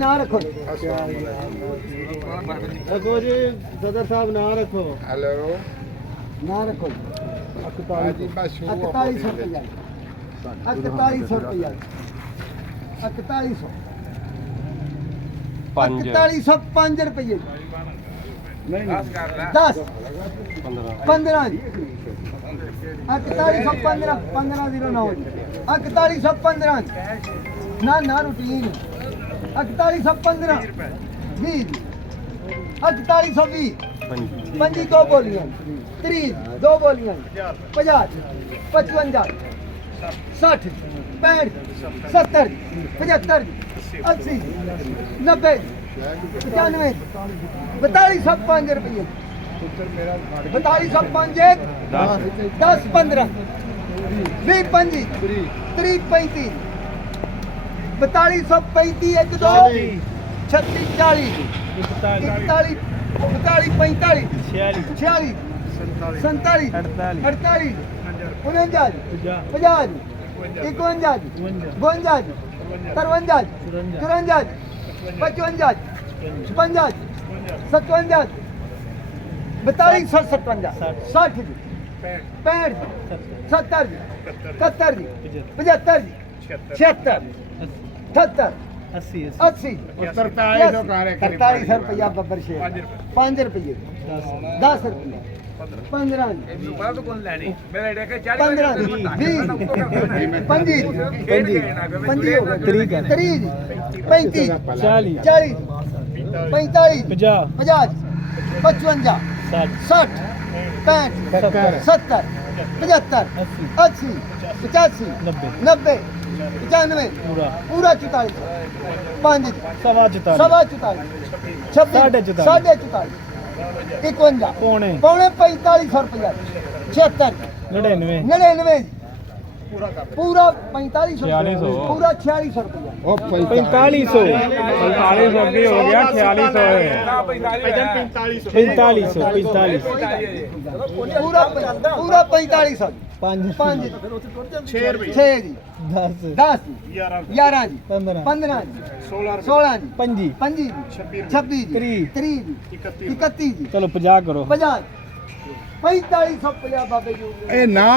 ना रखो रखो जी सदर साहब ना रखो हेलो ना रखो जी बस 4100 रुपया 4100 रुपया 4100 4105 रुपये नहीं 10 15 4115 1509 4115 ना ना रूटीन 4115 20 4120 पंजी दो बोलियां 30 दो बोलियां 50 55 60 65 70 75 80 90 95 4205 रुपये 4205 10 15 20 25 30 35 4235 1 2 36 40 41 42 45 46 47 48 49 50 51 52 53 54 55 56 57 4257 60 65 70 71 75 76 78 80 4300 रुपया बब्बर शेर 5 रुपये 10 रुपये 15 पूरा 44 5 सवा 44 56 साढ़े 44 51 पौने 4500 रुपया 76 99 पूरा 4500 पूरा 4600 रुपया 4500 भी हो गया 4600 है 4500 पूरा 4500 5 6 जी 10 11 जी 15 जी 16 जी 25 जी 26 जी 30 जी 31 जी चलो 50 करो 50 4550 बाबे जी ए ना